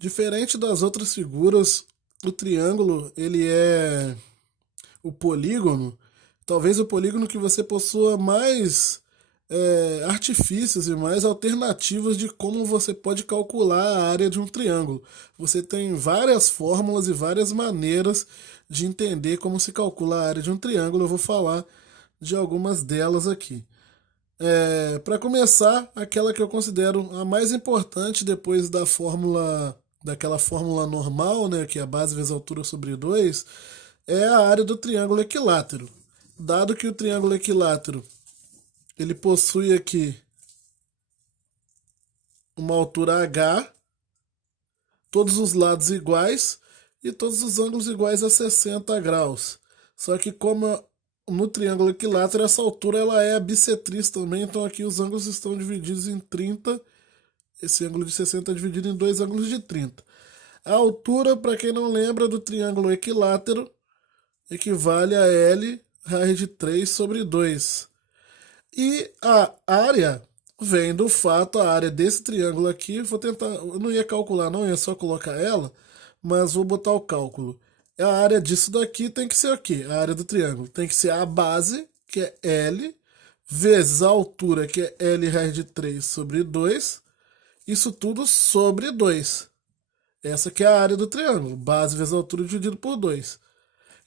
Diferente das outras figuras, o triângulo, ele é o polígono, talvez o polígono que você possua mais artifícios e mais alternativas de como você pode calcular a área de um triângulo. Você tem várias fórmulas e várias maneiras de entender como se calcula a área de um triângulo. Eu vou falar de algumas delas aqui. Para começar, aquela que eu considero a mais importante depois da fórmula, daquela fórmula normal, né, que é a base vezes a altura sobre 2, é a área do triângulo equilátero. Dado que o triângulo equilátero ele possui aqui uma altura h, todos os lados iguais e todos os ângulos iguais a 60 graus. Só que como no triângulo equilátero essa altura ela é bissetriz também, então aqui os ângulos estão divididos em 30. Esse ângulo de 60 é dividido em dois ângulos de 30. A altura, para quem não lembra, do triângulo equilátero equivale a L raiz de 3 sobre 2. E a área vem do fato, a área desse triângulo aqui, vou tentar, eu não ia calcular não, ia só colocar ela, mas vou botar o cálculo. A área disso daqui tem que ser o quê? A área do triângulo tem que ser a base, que é L, vezes a altura, que é L raiz de 3 sobre 2, isso tudo sobre 2. Essa que é a área do triângulo, base vezes a altura dividido por 2.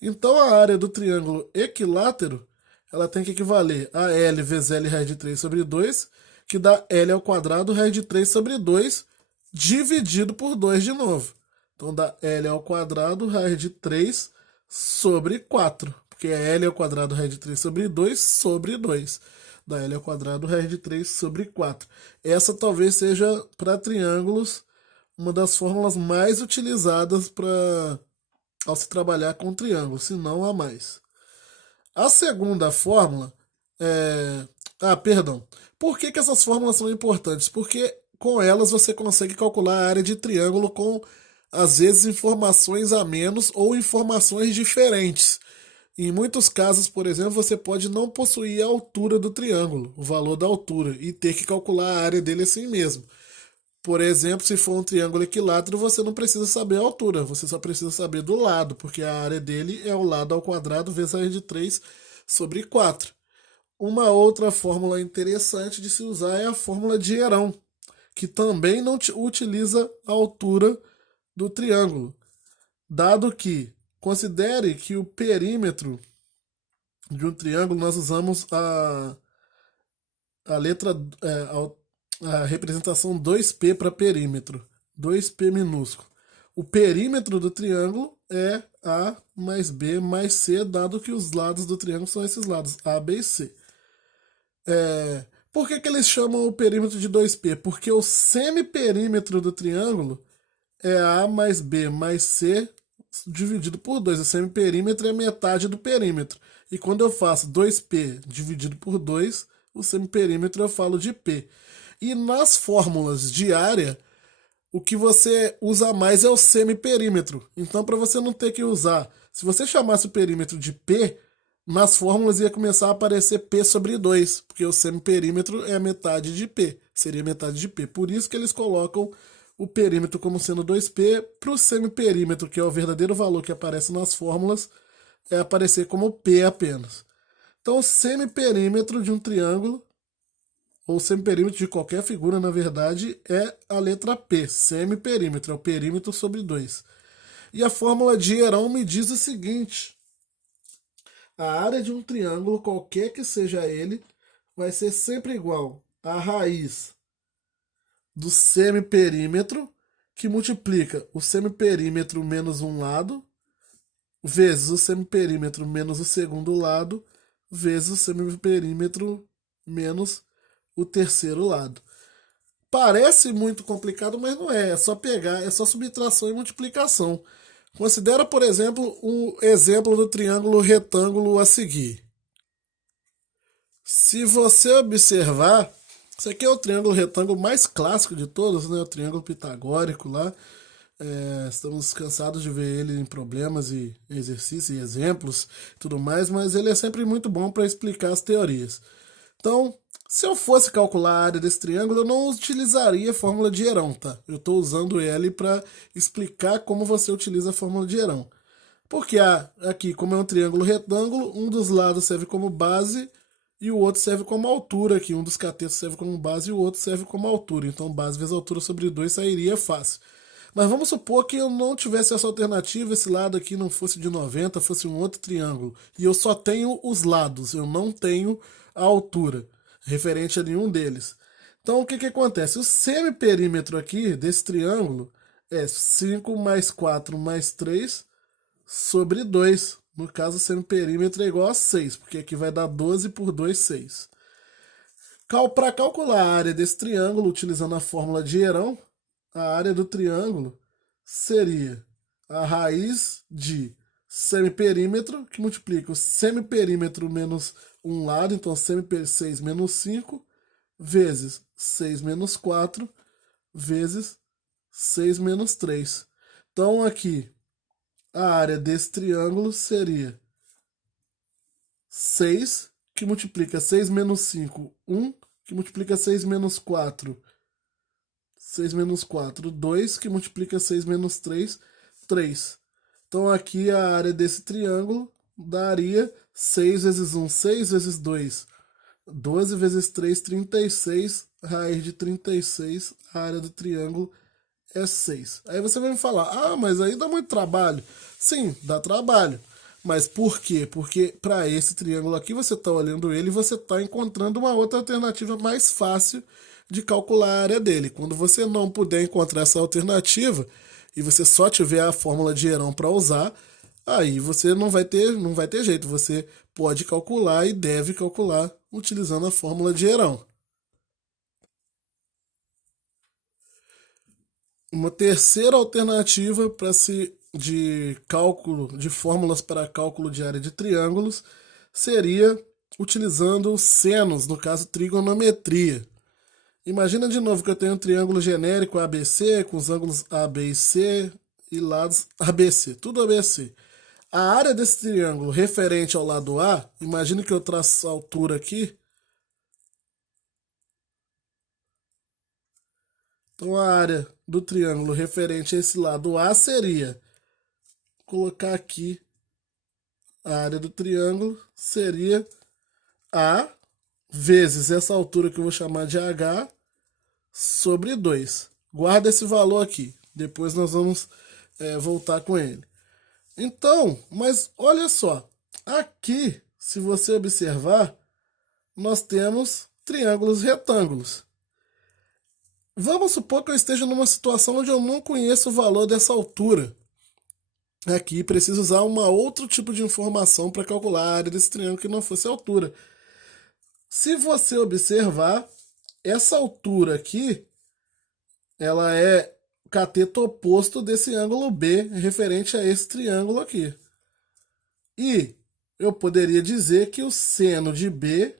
Então a área do triângulo equilátero, ela tem que equivaler a L vezes L raiz de 3 sobre 2, que dá L ao quadrado raiz de 3 sobre 2, dividido por 2 de novo. Então dá L ao quadrado raiz de 3 sobre 4, porque é L ao quadrado raiz de 3 sobre 2 sobre 2. Dá L ao quadrado raiz de 3 sobre 4. Essa talvez seja, para triângulos, uma das fórmulas mais utilizadas para ao se trabalhar com triângulo, se não a mais. A segunda fórmula é. Ah, perdão. Por que essas fórmulas são importantes? Porque com elas você consegue calcular a área de triângulo com, às vezes, informações a menos ou informações diferentes. Em muitos casos, por exemplo, você pode não possuir a altura do triângulo, o valor da altura, e ter que calcular a área dele assim mesmo. Por exemplo, se for um triângulo equilátero, você não precisa saber a altura, você só precisa saber do lado, porque a área dele é o lado ao quadrado vezes a raiz de 3 sobre 4. Uma outra fórmula interessante de se usar é a fórmula de Herão, que também não utiliza a altura do triângulo, dado que considere que o perímetro de um triângulo nós usamos a letra a representação 2P para perímetro, 2P minúsculo. O perímetro do triângulo é A mais B mais C, dado que os lados do triângulo são esses lados, A, B e C. Por que eles chamam o perímetro de 2P? Porque o semiperímetro do triângulo é A mais B mais C dividido por 2. O semiperímetro é metade do perímetro. E quando eu faço 2P dividido por 2, o semiperímetro eu falo de P. E nas fórmulas de área, o que você usa mais é o semiperímetro. Então, para você não ter que usar, se você chamasse o perímetro de P, nas fórmulas ia começar a aparecer P sobre 2, porque o semiperímetro é metade de P, seria metade de P. Por isso que eles colocam o perímetro como sendo 2P, para o semiperímetro, que é o verdadeiro valor que aparece nas fórmulas, é aparecer como P apenas. Então, o semiperímetro de um triângulo, ou semiperímetro de qualquer figura, na verdade, é a letra P, semiperímetro, é o perímetro sobre 2. E a fórmula de Herão me diz o seguinte: a área de um triângulo, qualquer que seja ele, vai ser sempre igual à raiz do semiperímetro, que multiplica o semiperímetro menos um lado, vezes o semiperímetro menos o segundo lado, vezes o semiperímetro menos o terceiro lado. Parece muito complicado, mas não é. É só pegar, é só subtração e multiplicação. Considera, por exemplo, o exemplo do triângulo retângulo a seguir. Se você observar, isso aqui é o triângulo retângulo mais clássico de todos, né? O triângulo pitagórico lá. Estamos cansados de ver ele em problemas e exercícios e exemplos e tudo mais, mas ele é sempre muito bom para explicar as teorias. Então, Se eu fosse calcular a área desse triângulo, eu não utilizaria a fórmula de Herão, tá? Eu estou usando ele para explicar como você utiliza a fórmula de Herão. Porque aqui, como é um triângulo retângulo, um dos lados serve como base e o outro serve como altura aqui. Um dos catetos serve como base e o outro serve como altura. Então, base vezes altura sobre 2 sairia fácil. Mas vamos supor que eu não tivesse essa alternativa, esse lado aqui não fosse de 90, fosse um outro triângulo. E eu só tenho os lados, eu não tenho a altura referente a nenhum deles. Então, o que que acontece? O semiperímetro aqui desse triângulo é 5 mais 4 mais 3 sobre 2. No caso, o semiperímetro é igual a 6, porque aqui vai dar 12 por 2, 6. Para calcular a área desse triângulo, utilizando a fórmula de Herão, a área do triângulo seria a raiz de semiperímetro, que multiplica o semiperímetro menos um lado, então 6 menos 5, vezes 6 menos 4, vezes 6 menos 3. Então aqui, a área desse triângulo seria 6, que multiplica 6 menos 5, 1, que multiplica 6 menos 4, 6 menos 4, 2, que multiplica 6 menos 3, 3. Então aqui a área desse triângulo daria 6 vezes 1, 6 vezes 2, 12 vezes 3, 36, raiz de 36, a área do triângulo é 6. Aí você vai me falar, ah, mas aí dá muito trabalho. Sim, dá trabalho. Mas por quê? Porque para esse triângulo aqui, você está olhando ele e você está encontrando uma outra alternativa mais fácil de calcular a área dele. Quando você não puder encontrar essa alternativa e você só tiver a fórmula de Herão para usar, aí você não vai ter jeito. Você pode calcular e deve calcular utilizando a fórmula de Herão. Uma terceira alternativa de cálculo de fórmulas para cálculo de área de triângulos seria utilizando senos, no caso trigonometria. Imagina de novo que eu tenho um triângulo genérico ABC com os ângulos A, B e C e lados ABC, tudo ABC. A área desse triângulo referente ao lado A, imagine que eu traço a altura aqui. Então a área do triângulo referente a esse lado A seria, colocar aqui, a área do triângulo seria A vezes essa altura que eu vou chamar de H sobre 2. Guarda esse valor aqui, depois nós vamos voltar com ele. Então, mas olha só, aqui, se você observar, nós temos triângulos retângulos. Vamos supor que eu esteja numa situação onde eu não conheço o valor dessa altura. Aqui preciso usar um outro tipo de informação para calcular a área desse triângulo que não fosse a altura. Se você observar, essa altura aqui, ela é o cateto oposto desse ângulo B, referente a esse triângulo aqui. E eu poderia dizer que o seno de B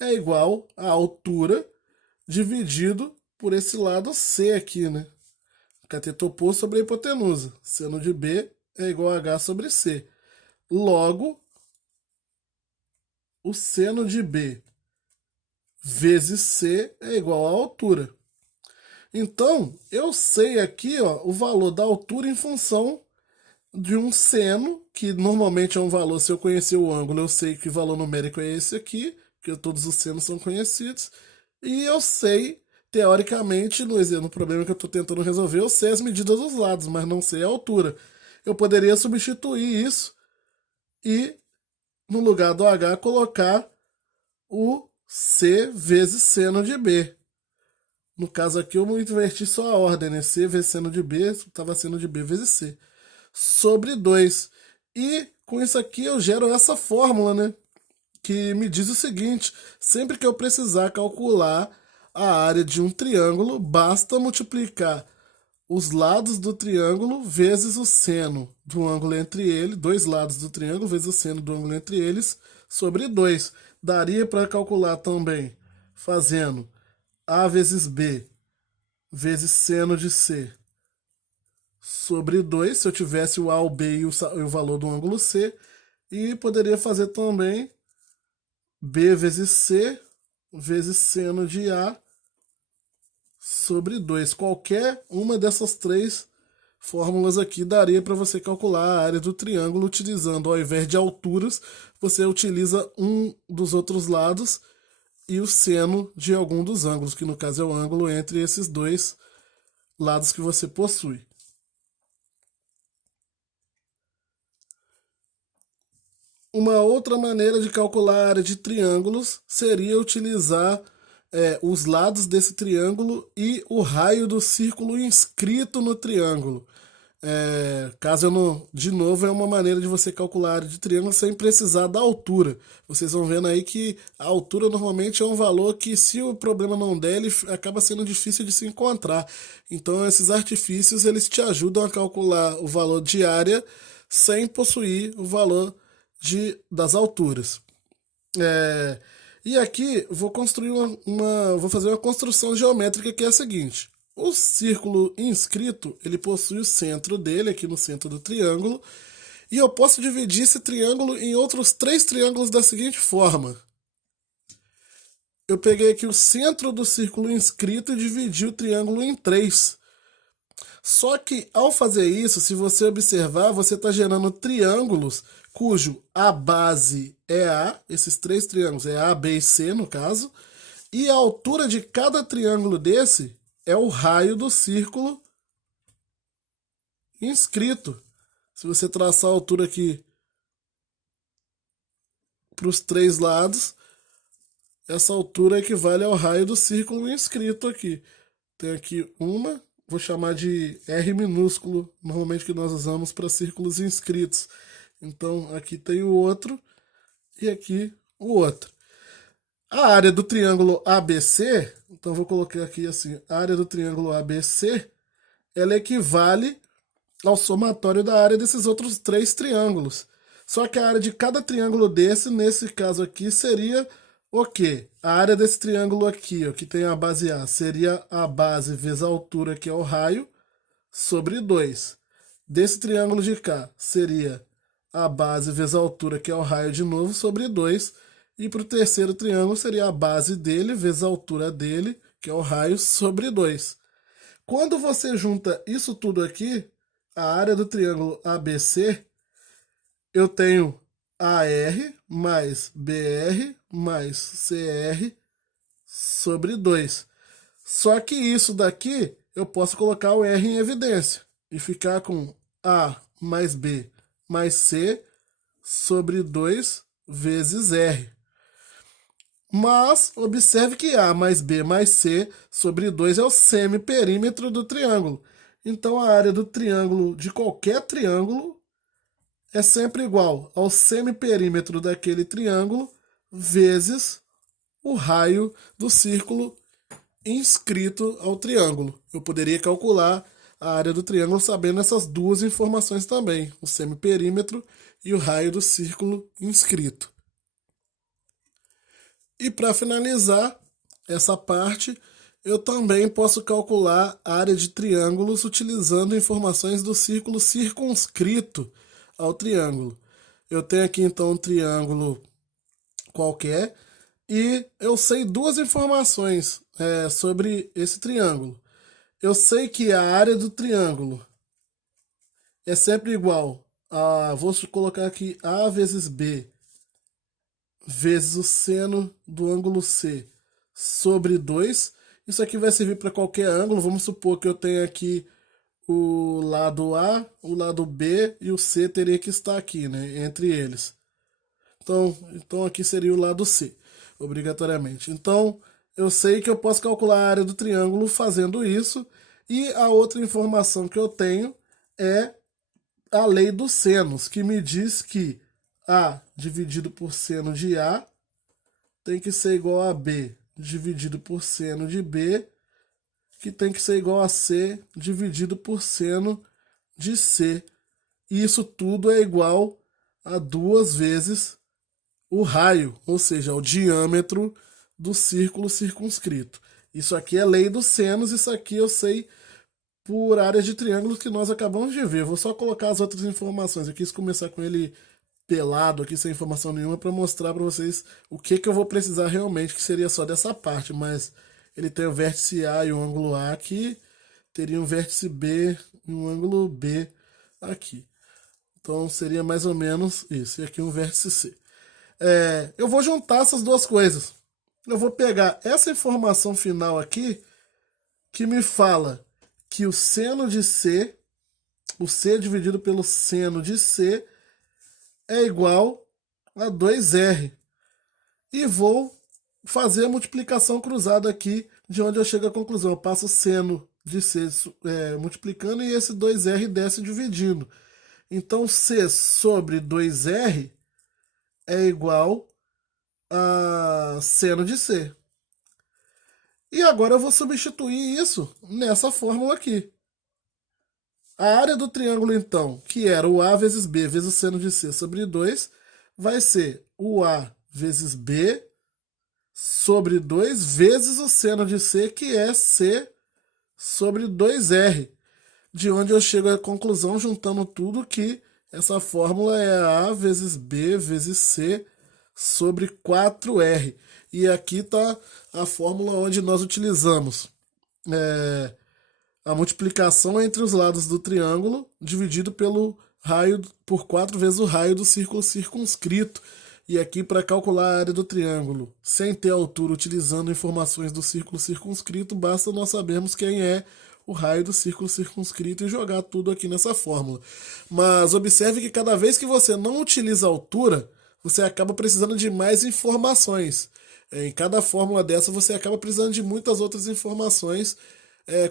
é igual à altura dividido por esse lado C aqui, né? Cateto oposto sobre a hipotenusa. Seno de B é igual a H sobre C. Logo, o seno de B vezes C é igual à altura. Então, eu sei aqui ó, o valor da altura em função de um seno, que normalmente é um valor, se eu conhecer o ângulo, eu sei que o valor numérico é esse aqui, porque todos os senos são conhecidos, e eu sei, teoricamente, no problema que eu estou tentando resolver, eu sei as medidas dos lados, mas não sei a altura. Eu poderia substituir isso e, no lugar do H, colocar o C vezes seno de B. No caso aqui, eu inverti só a ordem, né? C vezes seno de B, estava seno de B vezes C. Sobre 2. E com isso aqui eu gero essa fórmula, né? Que me diz o seguinte: sempre que eu precisar calcular a área de um triângulo, basta multiplicar os lados do triângulo vezes o seno do ângulo entre eles, dois lados do triângulo vezes o seno do ângulo entre eles, sobre 2. Daria para calcular também fazendo A vezes B vezes seno de C sobre 2, se eu tivesse o A, o B e o valor do ângulo C. E poderia fazer também B vezes C vezes seno de A sobre 2. Qualquer uma dessas três fórmulas aqui daria para você calcular a área do triângulo utilizando, ao invés de alturas, você utiliza um dos outros lados e o seno de algum dos ângulos, que no caso é o ângulo entre esses dois lados que você possui. Uma outra maneira de calcular a área de triângulos seria utilizar os lados desse triângulo e o raio do círculo inscrito no triângulo. Caso eu não... De novo, é uma maneira de você calcular a área de triângulo sem precisar da altura. Vocês vão vendo aí que a altura normalmente é um valor que, se o problema não der, ele acaba sendo difícil de se encontrar. Então, esses artifícios, eles te ajudam a calcular o valor de área sem possuir o valor das alturas. E aqui vou construir vou fazer uma construção geométrica que é a seguinte. O círculo inscrito, ele possui o centro dele, aqui no centro do triângulo, e eu posso dividir esse triângulo em outros 3 triângulos da seguinte forma. Eu peguei aqui o centro do círculo inscrito e dividi o triângulo em 3. Só que, ao fazer isso, se você observar, você está gerando triângulos cujo a base é A, esses 3 triângulos é A, B e C, no caso, e a altura de cada triângulo desse é o raio do círculo inscrito. Se você traçar a altura aqui para os 3 lados, essa altura equivale ao raio do círculo inscrito aqui. Tem aqui uma, vou chamar de R minúsculo, normalmente que nós usamos para círculos inscritos. Então, aqui tem o outro e aqui o outro. A área do triângulo ABC, então vou colocar aqui assim, a área do triângulo ABC, ela equivale ao somatório da área desses outros 3 triângulos. Só que a área de cada triângulo desse, nesse caso aqui, seria o quê? A área desse triângulo aqui, ó, que tem a base A, seria a base vezes a altura, que é o raio, sobre 2. Desse triângulo de cá, seria a base vezes a altura, que é o raio de novo, sobre 2. E para o terceiro triângulo seria a base dele vezes a altura dele, que é o raio, sobre 2. Quando você junta isso tudo aqui, a área do triângulo ABC, eu tenho AR mais BR mais CR sobre 2. Só que isso daqui, eu posso colocar o R em evidência e ficar com A mais B mais C sobre 2 vezes R. Mas observe que A mais B mais C sobre 2 é o semiperímetro do triângulo. Então a área do triângulo, de qualquer triângulo, é sempre igual ao semiperímetro daquele triângulo vezes o raio do círculo inscrito ao triângulo. Eu poderia calcular a área do triângulo sabendo essas duas informações também, o semiperímetro e o raio do círculo inscrito. E para finalizar essa parte, eu também posso calcular a área de triângulos utilizando informações do círculo circunscrito ao triângulo. Eu tenho aqui então um triângulo qualquer e eu sei 2 informações sobre esse triângulo. Eu sei que a área do triângulo é sempre igual a, vou colocar aqui, A vezes B vezes o seno do ângulo C sobre 2. Isso aqui vai servir para qualquer ângulo. Vamos supor que eu tenha aqui o lado A, o lado B e o C teria que estar aqui, né, entre eles. Então aqui seria o lado C, obrigatoriamente. Então, eu sei que eu posso calcular a área do triângulo fazendo isso. E a outra informação que eu tenho é a lei dos senos, que me diz que A dividido por seno de A tem que ser igual a B dividido por seno de B, que tem que ser igual a C dividido por seno de C. E isso tudo é igual a 2 vezes o raio, ou seja, o diâmetro do círculo circunscrito. Isso aqui é lei dos senos, isso aqui eu sei por áreas de triângulos que nós acabamos de ver. Vou só colocar as outras informações. Eu quis começar com ele pelado aqui, sem informação nenhuma, para mostrar para vocês o que eu vou precisar realmente, que seria só dessa parte, mas ele tem o vértice A e o ângulo A aqui, teria um vértice B e um ângulo B aqui. Então seria mais ou menos isso, e aqui um vértice C. Eu vou juntar essas duas coisas. Eu vou pegar essa informação final aqui, que me fala que o seno de C, o C dividido pelo seno de C, é igual a 2R. E vou fazer a multiplicação cruzada aqui, de onde eu chego à conclusão. Eu passo o seno de C multiplicando e esse 2R desce dividindo. Então, C sobre 2R é igual a seno de C. E agora eu vou substituir isso nessa fórmula aqui. A área do triângulo, então, que era o A vezes B vezes o seno de C sobre 2, vai ser o A vezes B sobre 2 vezes o seno de C, que é C sobre 2R. De onde eu chego à conclusão, juntando tudo, que essa fórmula é A vezes B vezes C sobre 4R. E aqui está a fórmula onde nós utilizamos a multiplicação entre os lados do triângulo dividido pelo raio por 4 vezes o raio do círculo circunscrito. E aqui, para calcular a área do triângulo sem ter altura, utilizando informações do círculo circunscrito, basta nós sabermos quem é o raio do círculo circunscrito e jogar tudo aqui nessa fórmula. Mas observe que cada vez que você não utiliza a altura, você acaba precisando de mais informações. Em cada fórmula dessa, você acaba precisando de muitas outras informações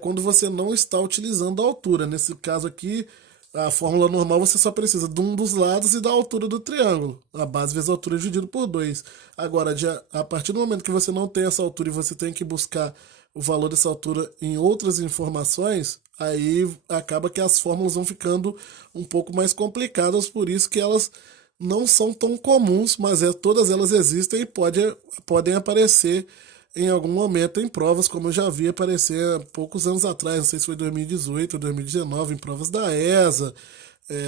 quando você não está utilizando a altura. Nesse caso aqui, a fórmula normal você só precisa de um dos lados e da altura do triângulo. A base vezes a altura dividido por 2. Agora, a partir do momento que você não tem essa altura e você tem que buscar o valor dessa altura em outras informações, aí acaba que as fórmulas vão ficando um pouco mais complicadas, por isso que elas não são tão comuns, mas todas elas existem e podem aparecer em algum momento em provas, como eu já vi aparecer há poucos anos atrás, não sei se foi 2018 ou 2019, em provas da ESA,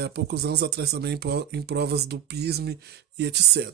há poucos anos atrás também em provas do PISME e etc.